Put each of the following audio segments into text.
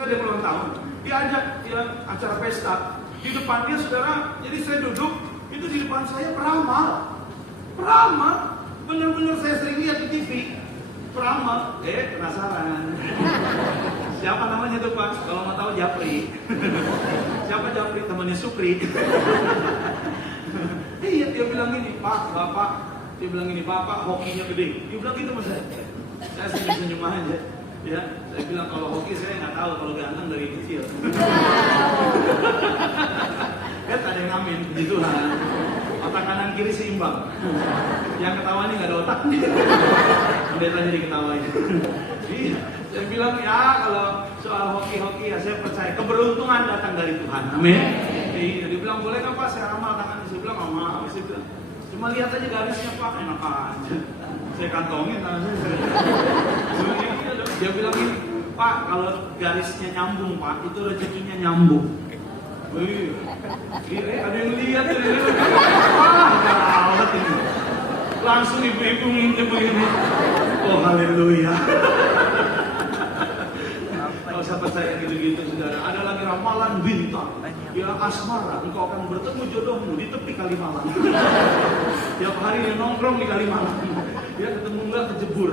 Ada yang ulang tahun, dia ajak acara pesta. Di depan dia saudara, jadi saya duduk, itu di depan saya peramal. Benar-benar saya sering lihat di TV. Peramal, penasaran. Siapa namanya tuh Pak? Kalau mau tahu Japri. Siapa Japri? Temannya Supri. Iya, dia bilang ini, Pak, Bapak. Dia bilang ini, Bapak hokinya gede. Dia bilang gitu sama saya. Saya senyum-senyum aja. Ya, saya bilang kalau hoki saya nggak tahu, kalau ganteng dari kecil. Kan ada yang ngamen, puji Tuhan. Otak kanan kiri seimbang. Yang ketawa ini nggak ada otak. Pendetanya diketawain. Iya, saya bilang ya kalau soal hoki-hoki ya saya percaya keberuntungan datang dari Tuhan. Amin. Iya, dia bilang boleh nggak Pak saya ramal tangan? Saya bilang mau. Saya bilang cuma lihat aja garisnya Pak, enak aja. Saya kantongin tangan saya. Dia bilang gini, Pak kalau garisnya nyambung Pak, itu rezekinya nyambung. Wih, ada yang lihat ini. Wah, gawat ini. Langsung ibu-ibu ngintip begini. Oh, haleluya. Kalau saya percaya gitu-gitu saudara. Ada lagi ramalan bintang. Ya asmara, engkau akan bertemu jodohmu di tepi Kalimalang. Tiap hari dia nongkrong di Kalimalang. Dia ketemu enggak kejebur.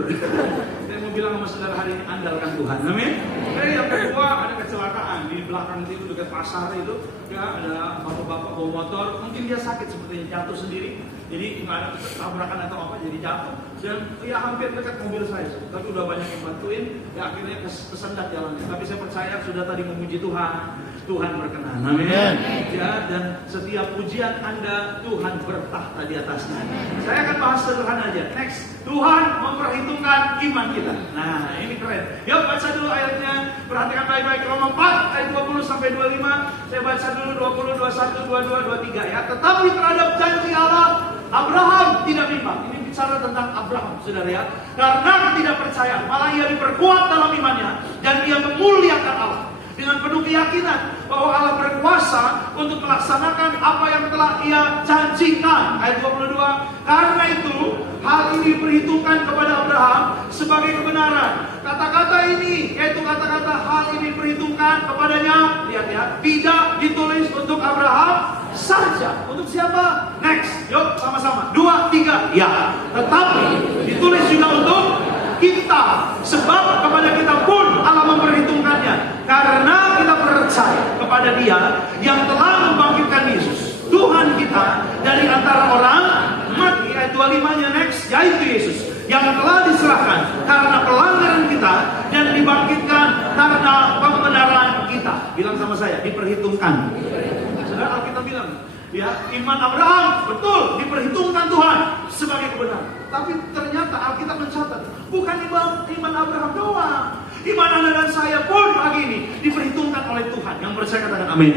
Saya mau bilang sama saudara hari ini andalkan Tuhan. Amin. Yang kedua ada kecelakaan di belakang itu dekat pasar itu. Ya ada bapak-bapak bawa motor. Mungkin dia sakit sepertinya jatuh sendiri. Jadi nggak ada tabrakan atau apa jadi jatuh. Dan ya hampir dekat mobil saya. Tapi udah banyak yang bantuin. Ya akhirnya kesendat jalannya. Tapi saya percaya sudah tadi memuji Tuhan. Tuhan berkenan. Amin. Ya, dan setiap pujian Anda Tuhan bertahta di atasnya. Saya akan bahas sederhana aja. Next, Tuhan memperhitungkan iman kita. Nah, ini keren. Yuk baca dulu ayatnya. Perhatikan baik-baik Roma 4 ayat 20 sampai 25. Saya baca dulu 20, 21, 22, 23 ya. Tetapi terhadap janji Allah, Abraham tidak bimbang. Ini bicara tentang Abraham, saudara ya. Karena ketidakpercayaan, malah ia diperkuat dalam imannya dan ia memuliakan Allah dengan penuh keyakinan bahwa Allah berkuasa untuk melaksanakan apa yang telah ia janjikan. Ayat 22. Karena itu hal ini diperhitungkan kepada Abraham sebagai kebenaran. Kata-kata ini, yaitu kata-kata hal ini diperhitungkan kepadanya, lihat ya, tidak ditulis untuk Abraham saja. Untuk siapa? Next, yuk sama-sama. 2, 3, ya. Tetapi ditulis juga untuk kita, sebab kepada kita pun Allah memperhitungkannya, karena kita percaya kepada Dia yang telah membangkitkan Yesus Tuhan kita dari antara orang mati. Ayat 25-nya next, yaitu Yesus yang telah diserahkan karena pelanggaran kita dan dibangkitkan karena pembenaran kita. Bilang sama saya, diperhitungkan. Saudara, Alkitab bilang ya, iman Abraham betul diperhitungkan Tuhan sebagai kebenaran. Tapi ternyata Alkitab mencatat bukan iman Abraham doang. Iman Anda dan saya pun pagi ini diperhitungkan oleh Tuhan. Yang percaya katakan amin.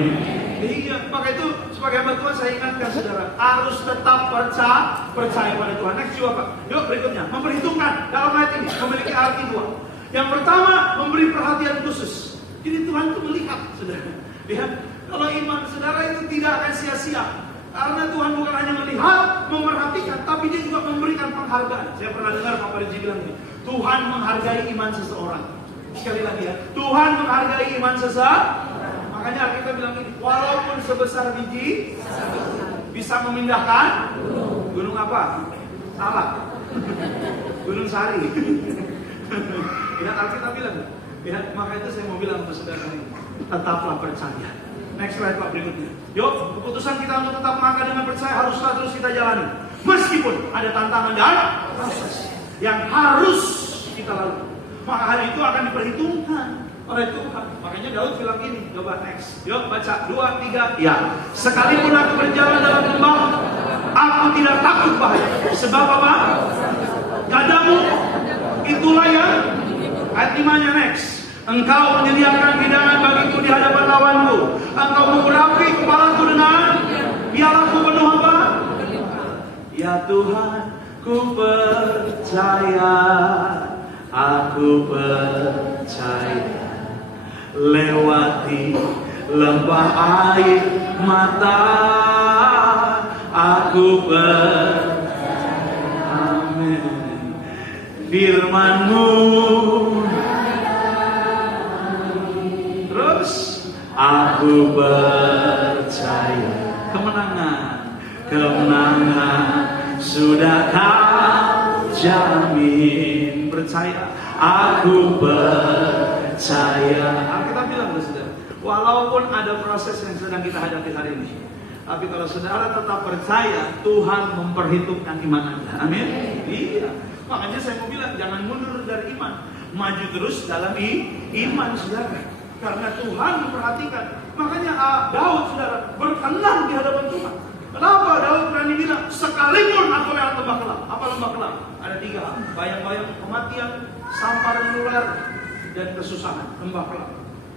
Iya, maka itu sebagai hamba Tuhan saya ingatkan saudara harus tetap percaya pada Tuhan. Next juga Pak. Yuk berikutnya, memperhitungkan dalam ayat ini memiliki arti dua. Yang pertama, memberi perhatian khusus. Jadi Tuhan itu melihat saudara. Lihat, kalau iman saudara itu tidak akan sia-sia. Karena Tuhan bukan hanya melihat, memerhatikan, tapi Dia juga memberikan penghargaan. Saya pernah dengar Pak Rizky bilang ini, Tuhan menghargai iman seseorang. Sekali lagi ya, Tuhan menghargai iman seseorang. Makanya kita bilang ini, walaupun sebesar biji bisa memindahkan gunung apa? Salah. Gunung Sari. Ya, Alkitab bilang. Ya, maka itu saya mau bilang ke saudara ini, tetaplah percaya. Next slide Pak berikutnya. Yuk, keputusan kita untuk tetap melangkah dengan percaya haruslah terus kita jalani. Meskipun ada tantangan dan proses yang harus kita lalui. Maka hal itu akan diperhitungkan oleh Tuhan. Makanya Daud bilang gini, coba next. Yuk baca 2, 3. Ya. Sekalipun aku berjalan dalam lembah, aku tidak takut bahaya. Sebab apa? Gadamu itulah yang ayat 5-nya next. Engkau menyediakan hidangan bagiku di hadapan lawanku. Engkau mengurapi kepalaku dengan pialaku penuh apa? Ya Tuhan, ku percaya. Aku percaya lewati lembah air mata. Aku percaya. Amin. Firman-Mu terus. Aku percaya kemenangan sudah kau jamin. Percaya, aku percaya. Alkitab bilang saudara, walaupun ada proses yang sedang kita hadapi hari ini, tapi kalau saudara tetap percaya, Tuhan memperhitungkan iman Anda. Amin. Iya. Makanya saya mau bilang, jangan mundur dari iman, maju terus dalam iman saudara. Karena Tuhan memperhatikan. Makanya Daud saudara berkenan di hadapan Tuhan. Kenapa Daud berani bilang, sekalipun aku lewat lembah kelam. Apa lembah kelam? Ada 3, bayang-bayang kematian, sampar menular, dan kesusahan. Lembah kelam.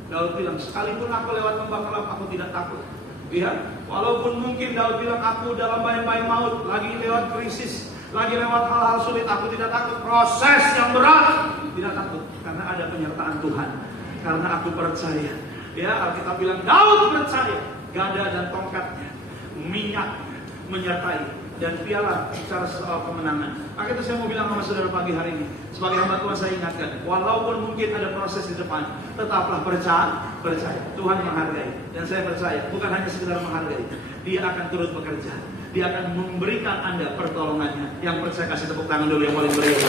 Daud bilang, sekalipun aku lewat lembah kelam, aku tidak takut. Ya, walaupun mungkin Daud bilang, aku dalam bayang-bayang maut, lagi lewat krisis, lagi lewat hal-hal sulit, aku tidak takut. Proses yang berat, tidak takut. Karena ada penyertaan Tuhan. Karena aku percaya. Ya, Alkitab bilang, Daud percaya. Gada dan tongkatnya, minyak menyertai, dan piala bicara soal kemenangan. Maka itu saya mau bilang sama saudara pagi hari ini, sebagai hamba Tuhan saya ingatkan, walaupun mungkin ada proses di depan, tetaplah percaya. Tuhan menghargai, dan saya percaya bukan hanya sekedar menghargai, Dia akan turut bekerja. Dia akan memberikan Anda pertolongannya. Yang percaya kasih tepuk tangan dulu yang paling meriah.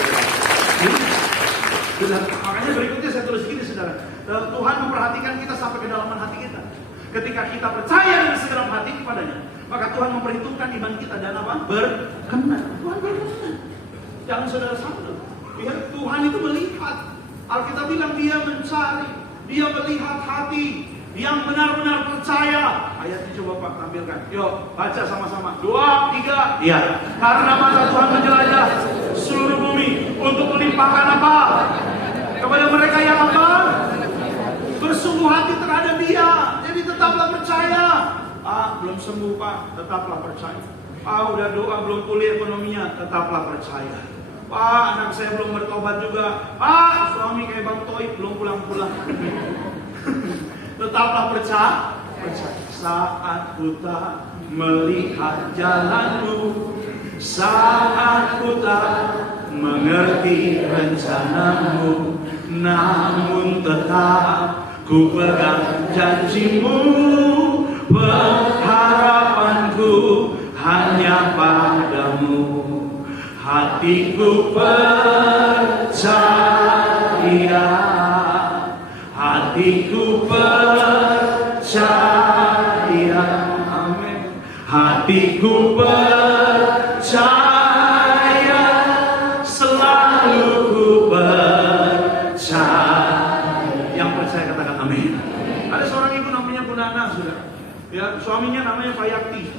Makanya berikutnya saya tulis gini saudara, Tuhan memperhatikan kita sampai kedalaman hati kita. Ketika kita percaya dengan segenap hati kepadanya, maka Tuhan memperhitungkan iman kita dan apa? Berkenan. Tuhan berkenan. Jangan saudara salah. Ya, Tuhan itu melihat. Alkitab bilang Dia mencari, Dia melihat hati yang benar-benar percaya. Ayatnya coba Pak tampilkan. Yuk baca sama-sama. 2, 3. Iya. Karena mata Tuhan menjelajah seluruh bumi untuk melimpahkan apa? Kepada mereka yang apa? Bersungguh hati terhadap Dia. Jadi tetaplah percaya. Belum sembuh Pak, tetaplah percaya. Udah doa belum pulih ekonominya, tetaplah percaya. Pak, anak saya belum bertobat juga. Pak, suami kayak Bang Toib belum pulang-pulang. Tetaplah percaya. Saat ku tak melihat jalanmu, saat ku tak mengerti rencanamu, namun tetap ku pegang janjimu. Pengharapanku hanya padamu, hatiku percaya, hatiku percaya, amin. Hatiku percaya, selalu ku percaya. Yang percaya katakan amin. Ada seorang ibu namanya Bu Nana, saudara. Ya, suaminya namanya Pak Yakti.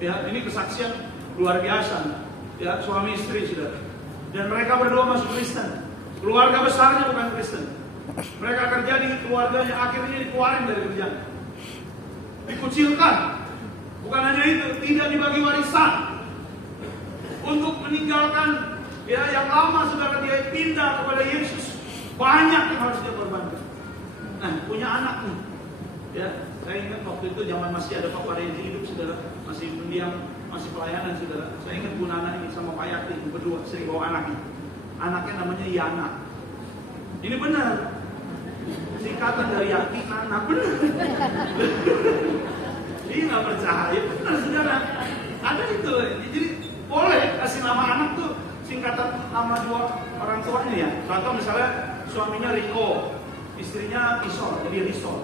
Ya, ini kesaksian luar biasa. Ya, suami istri saudara. Dan mereka berdua masuk Kristen. Keluarga besarnya bukan Kristen. Mereka kerja di keluarganya, akhirnya dikeluarin dari kerjaan. Dikucilkan. Bukan hanya itu, tidak dibagi warisan. Untuk meninggalkan ya yang lama saudara dia pindah kepada Yesus. Banyak yang harus dia korbankan. Nah, punya anak nih. Ya, saya ingat waktu itu zaman masih ada Pak Waredi hidup saudara, masih pendiam, masih pelayanan saudara. Saya ingat Bu Nana ini sama Pak Yakti berdua sering bawa anaknya. Anaknya namanya Yana. Ini benar. Singkatan dari Yakti, Nana, benar. Dia nggak percaya, benar saudara. Ada itu. Jadi boleh kasih nama anak tuh singkatan nama dua orang tuanya ya. Contoh misalnya suaminya Riko, istrinya Isol, jadi Risol.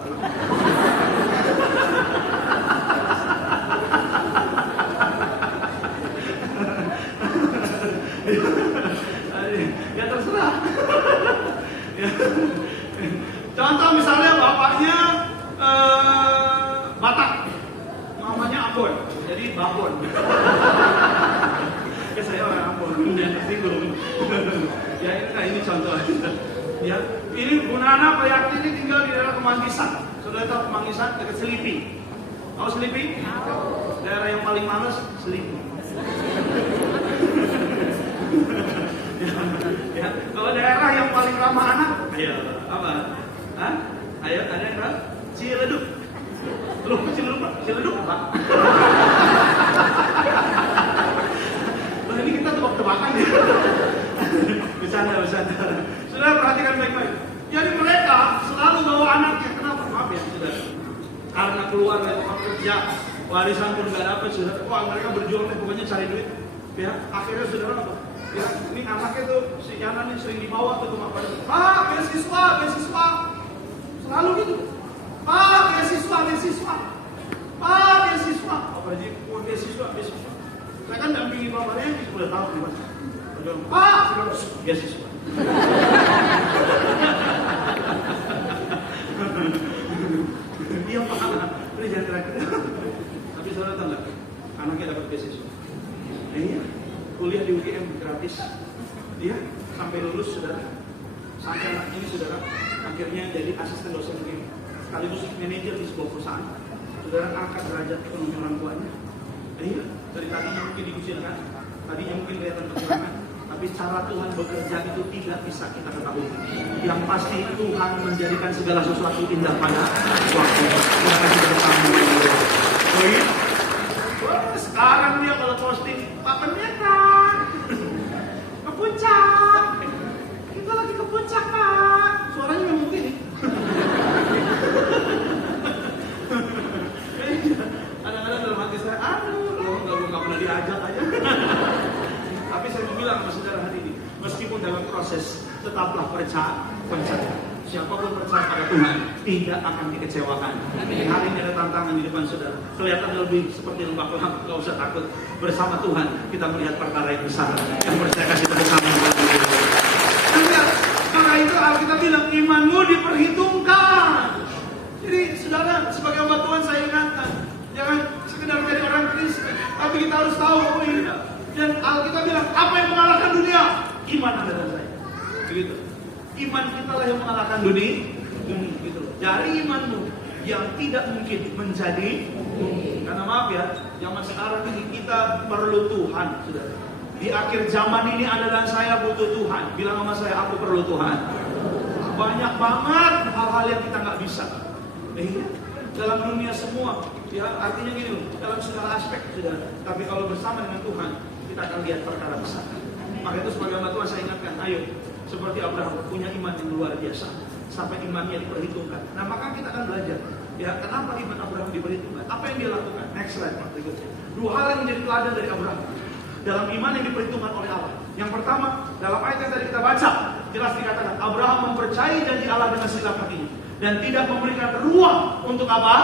Ya terserah. Contoh misalnya bapaknya Batak, mamanya Ambon, jadi Babon. Ya saya orang Ambon, jangan tersinggung. Ya ini contoh. Ya, ini Bu Nana Pak Yakti ini tinggal di daerah Kemanggisan. Saudara tahu Kemanggisan dekat Selipi. Tahu Selipi? Daerah yang paling males Selipi. Ya, kalau daerah yang paling ramah anak, ayo apa? Hah? Ayo ada yang tahu? Ciledug. Loh, Ciledug apa? Nah, ini kita tebak-tebakan ya. Bercanda. Saudara perhatikan baik-baik. Jadi mereka selalu bawa anaknya. Kenapa? Maaf karena keluar dari tempat kerja, warisan pun nggak dapat, saudara. Wah, mereka berjuang pokoknya cari duit. Ya, akhirnya saudara apa? Ya, ini anaknya tuh si Yana nih sering dibawa ke tempat pada. Pak, beasiswa, beasiswa. Selalu gitu. Pak, beasiswa, beasiswa. Pak, beasiswa. Apa aja? Oh, beasiswa, beasiswa. Saya kan dampingi bapaknya, sudah tahu di mana. Pak, beasiswa. Iya Pak, ini jangan terakhir. Tapi saudara tahu nggak? Anaknya dapat beasiswa. Iya, kuliah di UGM gratis. Dia sampai lulus saudara. Sampai anak ini saudara, akhirnya jadi asisten dosen UGM. Sekaligus manajer di sebuah perusahaan. Saudara angkat derajat ekonomi orang tuanya. Iya, dari tadinya mungkin dikucilkan, tadinya mungkin kelihatan kekurangan. Tapi cara Tuhan bekerja itu tidak bisa kita ketahui. Yang pasti Tuhan menjadikan segala sesuatu indah pada waktu. Terima kasih bersama. Oh iya? Sekarang dia kalau posting, Pak Pendeta ke puncak. Kita lagi ke puncak Pak. Suaranya memang gini. Kadang-kadang dalam hati saya, aduh, nggak pernah diajak aja. Tapi saya mau bilang sama saudara hari ini, meskipun dalam proses tetaplah percaya. Siapapun percaya pada Tuhan tidak akan dikecewakan. Hari ini ada tantangan di depan saudara. Kelihatan lebih seperti lembah kelam, nggak usah takut. Bersama Tuhan kita melihat perkara yang besar. Yang percaya kasih bersama. Maka itu Alkitab bilang imanmu diperhitungkan. Jadi saudara, sebagai hamba Tuhan saya ingatkan, jangan sekedar menjadi orang Kristen, tapi kita harus tahu, oh iya. Dan Alkitab bilang, apa yang mengalahkan dunia? Iman Anda dan saya. Begitu. Iman kita lah yang mengalahkan dunia. Gitu. Dari imanmu yang tidak mungkin menjadi mungkin. Karena maaf ya, zaman sekarang ini kita perlu Tuhan, saudara. Di akhir zaman ini Anda dan saya butuh Tuhan. Bilang sama saya, aku perlu Tuhan. Banyak banget hal-hal yang kita nggak bisa. Dalam dunia semua, ya artinya gini loh, dalam segala aspek, saudara. Tapi kalau bersama dengan Tuhan, kita akan lihat perkara besar. Maka itu sebagai hamba Tuhan saya ingatkan, ayo seperti Abraham punya iman yang luar biasa sampai imannya diperhitungkan. Nah maka kita akan belajar, ya kenapa iman Abraham diperhitungkan? Apa yang dia lakukan? Next slide Pak berikutnya. Dua hal yang menjadi teladan dari Abraham dalam iman yang diperhitungkan oleh Allah. Yang pertama, dalam ayat yang tadi kita baca, jelas dikatakan Abraham mempercayai janji Allah dengan segenap hatinya dan tidak memberikan ruang untuk apa?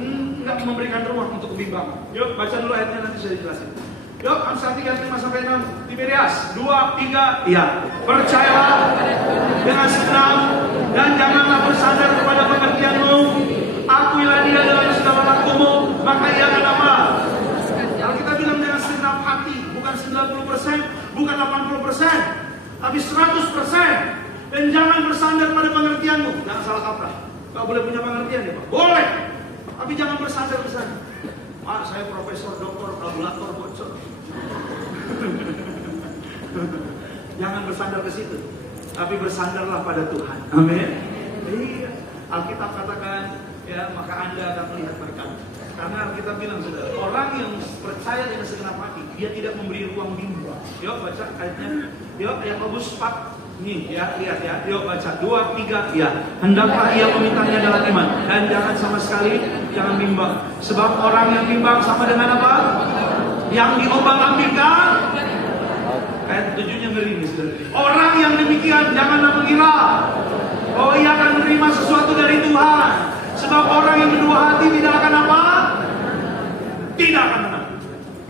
Tidak memberikan ruang untuk kebimbangan. Yuk baca dulu ayatnya, nanti saya jelasin. Yuk, Amsal 3:5-6, Tiberias 2:3, ya. Percayalah dengan senang dan janganlah bersandar kepada pengertianmu. Akuilah dia dalam segala lakumu, maka ia akan apa? Kalau kita bilang dengan segenap hati, bukan 90%, bukan 80%, tapi 100%. Dan jangan bersandar pada pengertianmu. Jangan salah kaprah. Kau boleh punya pengertian ya Pak? Boleh. Tapi jangan bersandar ke sana. Pak, saya profesor, doktor, kalkulator, bocor. Jangan bersandar ke situ. Tapi bersandarlah pada Tuhan. Amin. Iya. Alkitab katakan, ya maka Anda akan melihat berkat. Karena Alkitab bilang saudara, orang yang percaya dengan segenap hati, dia tidak memberi ruang bimbang. Yuk baca ayatnya. Yuk Yakobus 4. Nih ya, lihat ya. Yuk baca 2:3 ya. Hendaklah ia memintanya dalam iman dan jangan sama sekali jangan bimbang. Sebab orang yang bimbang sama dengan apa? Yang diombang-ambingkan. Ayat 7-nya ngeri nih saudara. Orang yang demikian janganlah mengira oh ia akan menerima sesuatu dari Tuhan. Sebab orang yang berdua hati tidak akan apa? Tidak akan menang.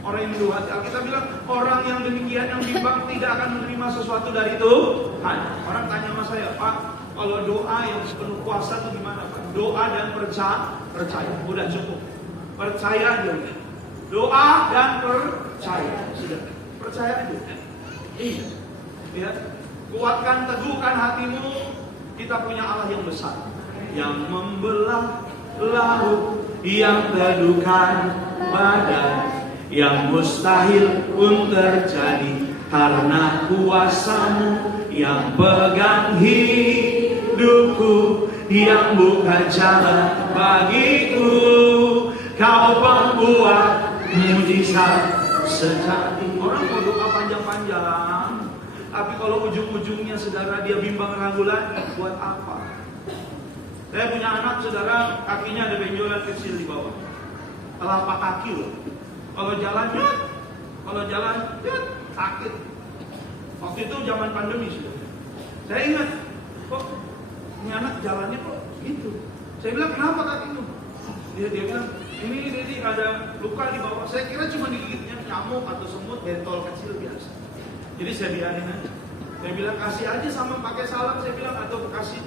Orang yang berdua hati, Alkitab bilang orang yang demikian yang bimbang tidak akan menerima sesuatu dari Tuhan. Orang tanya sama saya, Pak, kalau doa yang penuh kuasa itu gimana Pak? Doa dan percaya, udah cukup. Percaya aja udah. Doa dan percaya, sudah. Percaya aja. Iya. Ya. Kuatkan, teguhkan hatimu. Kita punya Allah yang besar, yang membelah laut, yang teduhkan badan, yang mustahil pun terjadi karena kuasamu, yang pegang hidupku, yang buka jalan bagiku. Kau pembuat mujizat sejati. Orang mau doa panjang-panjang, tapi kalau ujung-ujungnya saudara dia bimbang ragu lagi, buat apa? Saya punya anak, saudara, kakinya ada benjolan kecil di bawah. Telapak kaki loh. Kalau jalan, sakit. Waktu itu zaman pandemi sudah. Saya ingat, kok ini anak jalannya kok gitu. Saya bilang, kenapa kakimu? Dia bilang, ini Dedi ada luka di bawah. Saya kira cuma digigitnya nyamuk atau semut, bentol kecil biasa. Jadi saya biarin aja. Saya bilang, kasih aja sama pakai salam. Saya bilang, atau kasih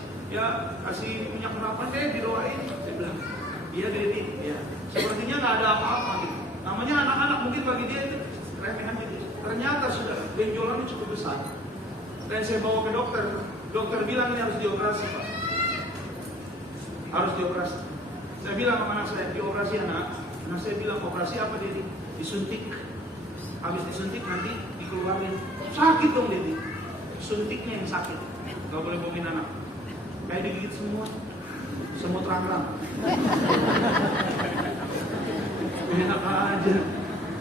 minyak merapan deh, didoain. Saya bilang, iya Dedi, ya. Sepertinya nggak ada apa-apa gitu. Namanya anak-anak mungkin bagi dia itu remehan gitu. Ternyata sudah benjolannya cukup besar. Dan saya bawa ke dokter. Dokter bilang ini harus dioperasi, Pak. Harus dioperasi. Saya bilang sama anak saya, dioperasi anak. Anak saya bilang, operasi apa Dedi? Disuntik. Habis disuntik nanti dikeluarin. Sakit dong Dedi. Suntiknya yang sakit. Gak boleh bohongin anak. Kayak digigit semut rang-rang. Enak aja.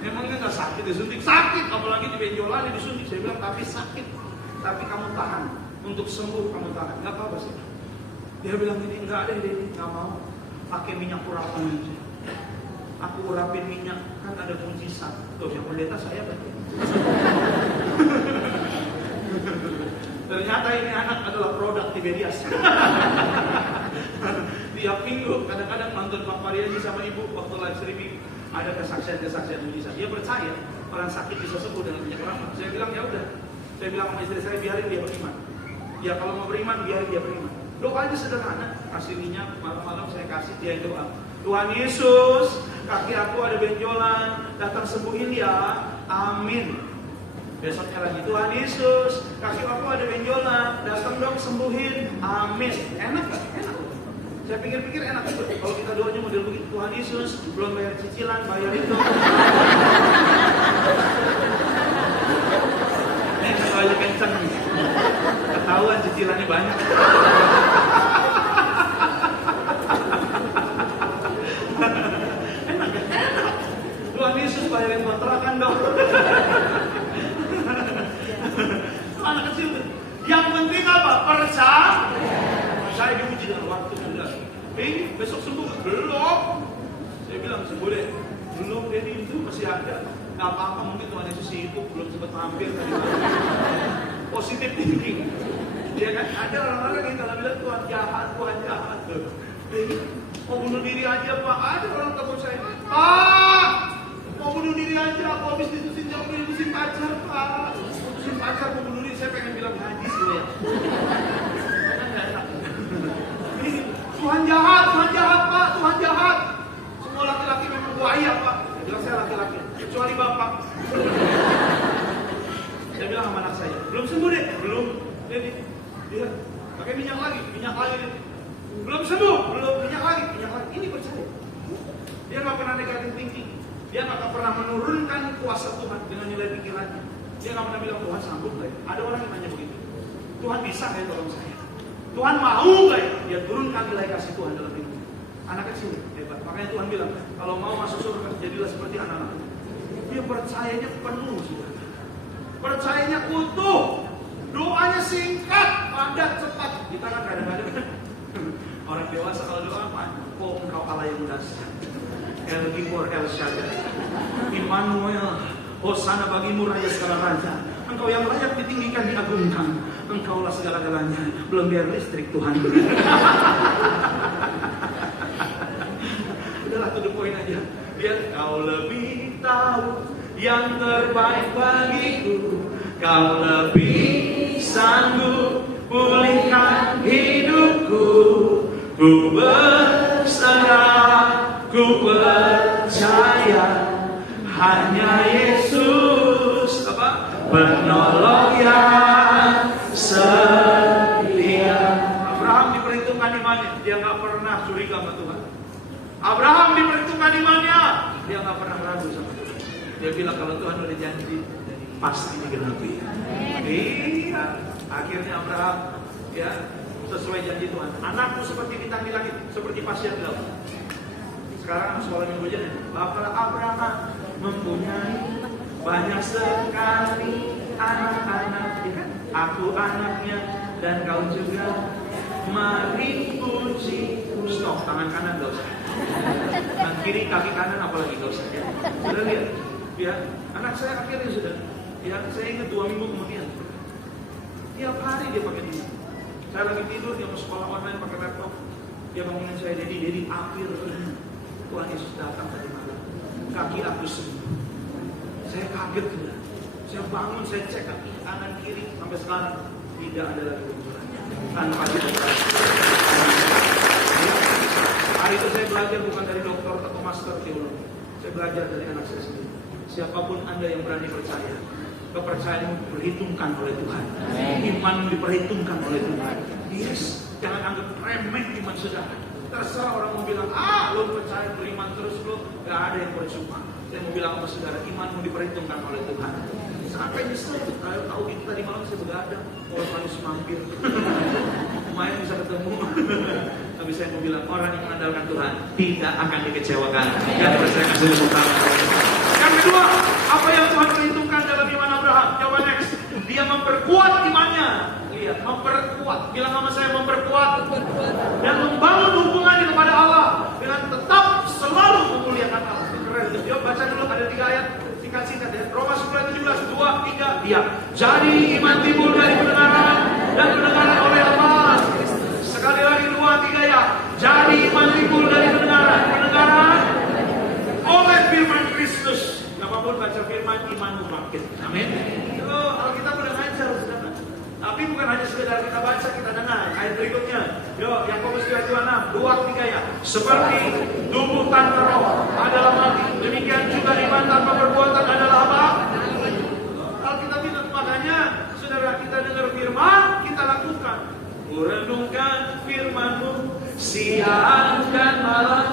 Emangnya gak sakit disuntik? Sakit, apalagi di benjolan disuntik. Saya bilang, tapi sakit. Tapi kamu tahan. Untuk sembuh kamu tahan. Gak apa-apa sih. Dia bilang ini, enggak ada Dedi, gak mau. Pakai minyak urapan aja. Aku urapin minyak, kan ada mujizat. Tuh, yang pendeta saya berarti. Ternyata ini anak adalah produk Tiberias. Tiap minggu kadang-kadang nonton Pak Mariaji sama ibu waktu live streaming ada kesaksian mujizat. Dia percaya orang sakit bisa sembuh dengan minyak urapan. Saya bilang ya udah. Saya bilang sama istri saya, biarin dia beriman. Ya kalau mau beriman, biarin dia beriman. Doanya sederhana, kasih minyak, malam-malam saya kasih dia doa. Tuhan Yesus, kaki aku ada benjolan, datang sembuhin ya, amin. Besoknya lagi, Tuhan Yesus, kaki aku ada benjolan, datang dong sembuhin, amin. Enak gak? Enak. Saya pikir-pikir enak juga. Kalau kita doanya model begitu, Tuhan Yesus, belum bayar cicilan, bayar itu. Ini doanya kencang nih. Ketahuan cicilannya banyak. Enak kan? Enak. Tuhan Yesus bayarin kontrakan dong. Anak kecil tuh. Yang penting apa? Percaya. Saya diuji dengan waktu sudah. Ini besok sembuh? Belum. Saya bilang sembuh deh. Belum, Dedi itu masih ada. Gak apa-apa, mungkin Tuhan Yesus sibuk, belum sempat mampir tadi. Positif thinking. Ya kan? Ada orang-orang yang kalau bilang Tuhan jahat. Mau bunuh diri aja Pak. Ada orang telepon saya, Pak, mau bunuh diri aja. Aku habis diputusin pacar Pak. Putusin pacar mau bunuh diri. Saya pengen bilang hadis loh ya. Tuhan jahat Pak, Tuhan jahat. Semua laki-laki memang buaya Pak. Bilang saya laki-laki, kecuali Bapak. Saya bilang sama anak saya, belum sembuh deh, belum. Dia pakai minyak lagi. Belum sembuh, belum minyak lagi. Ini percaya. Dia nggak pernah negatif thinking. Dia nggak pernah menurunkan kuasa Tuhan dengan nilai pikirannya. Dia nggak pernah bilang Tuhan sanggup nggak? Ada orang yang nanya begitu. Tuhan bisa nggak ya tolong saya? Tuhan mau nggak ya? Dia turunkan nilai kasih Tuhan dalam hidupnya. Anak kecil hebat. Makanya Tuhan bilang, kalau mau masuk surga jadilah seperti anak-anak. Dia percayanya penuh sudah. Percayanya utuh. Doanya singkat, padat, cepat. Kita kan kadang-kadang orang dewasa kalau doa apa? Oh engkau Allah yang dahsyat. El Gibor El Shaddai. Immanuel. Hosana bagimu Raya segala raja. Engkau yang layak ditinggikan, diagungkan. Engkaulah segala-galanya. Belum biar listrik Tuhan. Udahlah to the point aja. Biar kau lebih tahu yang terbaik bagiku. Kau lebih sanggup pulihkan hidupku. Ku berserah, ku percaya hanya Yesus penolong yang setia. Abraham diperhitungkan imannya, dia nggak pernah curiga sama Tuhan. Abraham diperhitungkan imannya, dia nggak pernah ragu sama Tuhan. Dia bilang kalau Tuhan udah janji, pasti digenapi. Iya, akhirnya Abraham ya sesuai janji Tuhan. Anakku seperti bintang di langit, seperti pasir di laut. Sekarang sekolah minggu aja nih. Bapak Abraham mempunyai banyak sekali anak-anak, ya kan? Aku anaknya dan kau juga Mari puji. Stop, tangan kanan dosa. Tangan kiri, kaki kanan apalagi dosa. Ya. Sudah lihat? Ya, anak saya akhirnya sudah. Ya, saya ingat 2 minggu kemudian. Tiap hari dia pakai ini. Saya lagi tidur, dia mau sekolah online pakai laptop. Dia bangunin saya, Dedi, akhir Tuhan Yesus datang tadi malam. Kaki aku sembuh. Saya kaget sudah. Saya bangun, saya cek kaki kanan kiri sampai sekarang tidak ada lagi benjolannya. Tanpa dioperasi. Hari itu saya belajar bukan dari dokter atau master teologi. Saya belajar dari anak saya sendiri. Siapapun Anda yang berani percaya, kepercayaanmu diperhitungkan oleh Tuhan. Imanmu diperhitungkan oleh Tuhan. Yes, jangan anggap remeh iman saudara. Terserah orang mau bilang, lo percaya beriman terus lo, gak ada yang percuma. Saya mau bilang sama saudara, imanmu diperhitungkan oleh Tuhan. Sampai nyesel, tahu gitu tadi malam saya begadang, orang manusia mampir. Lumayan bisa ketemu. Tapi saya mau bilang, orang yang mengandalkan Tuhan tidak akan dikecewakan. Yang percaya kasih utama. Yang kedua, apa yang Tuhan perhitungkan dalam iman Abraham? Coba next. Dia memperkuat imannya. Lihat, memperkuat. Bilang sama saya, memperkuat. Dan membangun hubungannya kepada Allah dengan tetap selalu memuliakan Allah. Keren. Yuk baca dulu, ada 3 ayat. Singkat-singkat ya. Roma 10:17, 2, 3. Iya. Jadi iman timbul dari pendengaran dan pendengaran oleh Allah. Sekali lagi 2, 3 ya. Jadi iman timbul dari pendengaran oleh firman Kristus. Apapun baca firman, imanmu bangkit. Amin. Alkitab udah ngajar, saudara. Tapi bukan hanya sekedar kita baca, kita dengar. Ayat berikutnya, Yakobus 2:6, 2, 3 ya. Seperti tubuh tanpa roh adalah mati, demikian juga iman tanpa perbuatan adalah apa? Alkitab bilang, makanya saudara, kita dengar firman, kita lakukan. Kurenungkan firman-Mu siang dan malam,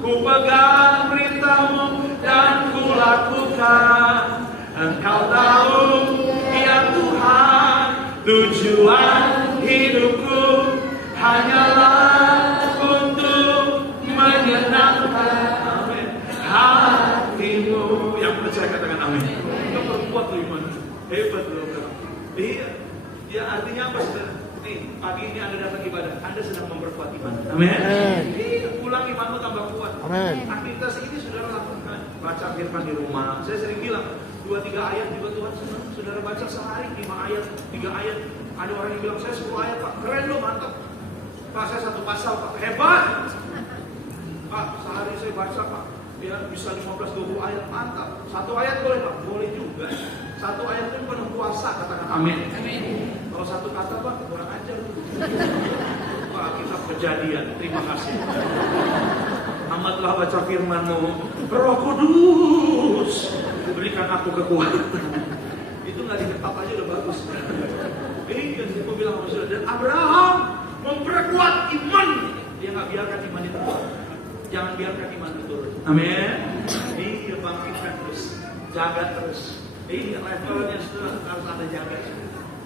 ku pegang perintah-Mu dan ku lakukan. Engkau tahu, ya Tuhan, tujuan hidupku hanyalah untuk menyenangkan hati-Mu. Yang percaya katakan amin. Kita perempuan tuh iman. Hebat loh. Iya. Ya artinya apa saudara? Nih, pagi ini Anda datang ibadah, Anda sedang memperkuat iman. Amin. Iya, pulang imanmu tambah kuat. Amin. Aktivitas ini saudara lakukan. Baca firman di rumah. Saya sering bilang, 2-3 ayat juga Tuhan senang. Saudara baca sehari 5 ayat, 3 ayat. Ada orang yang bilang, saya 10 ayat Pak, keren loh, mantap. Pak, saya 1 pasal Pak, hebat. Pak, sehari saya baca Pak, ya bisa 15-20 ayat, mantap. 1 ayat boleh Pak, boleh juga. 1 ayat itu penuh kuasa, katakan amin. Amin. Kalau 1 kata Pak, kurang ajar. Pak, kita Kejadian, terima kasih. Amatlah baca firman-Mu, Roh Kudus, berikan aku kekuatan. Itu nggak diketap aja udah bagus. Ini yang saya bilang sama saudara. Dan Abraham memperkuat iman. Dia nggak biarkan iman itu turun. Jangan biarkan iman itu turun. Amin. Dia bangkitkan terus, jaga terus. Ini levelnya sudah harus ada jaga.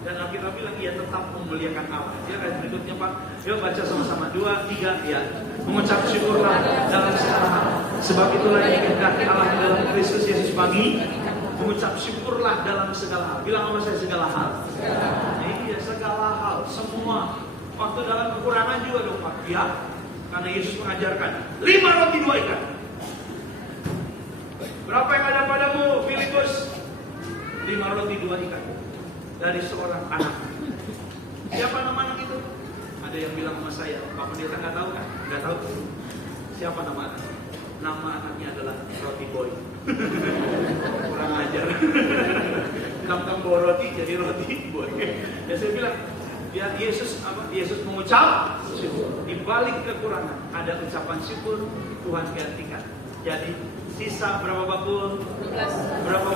Dan Alkitab bilang ia tetap memuliakan Allah. Ya ayat berikutnya Pak. Yuk baca sama-sama 2, 3 ya. Mengucap syukurlah dalam segala hal. Sebab itulah yang dikehendaki Allah dalam Kristus Yesus bagi. Mengucap syukurlah dalam segala hal. Bilang sama saya segala hal. Iya segala hal. Semua. Waktu dalam kekurangan juga dong Pak. Ya. Karena Yesus mengajarkan 5 roti 2 ikan. Berapa yang ada padamu Filipus? 5 roti 2 ikan. Dari seorang anak. Siapa nama anak itu? Ada yang bilang sama saya, Pak Pendeta nggak tahu kan? Nggak tahu. Siapa nama anak? Nama anaknya adalah Roti Boy. Kurang ajar. Tentang bawa roti jadi Roti Boy. Ya saya bilang, ya Yesus mengucap syukur. Di balik kekurangan ada ucapan syukur, Tuhan gantikan. Jadi sisa berapa bakul? 12. Berapa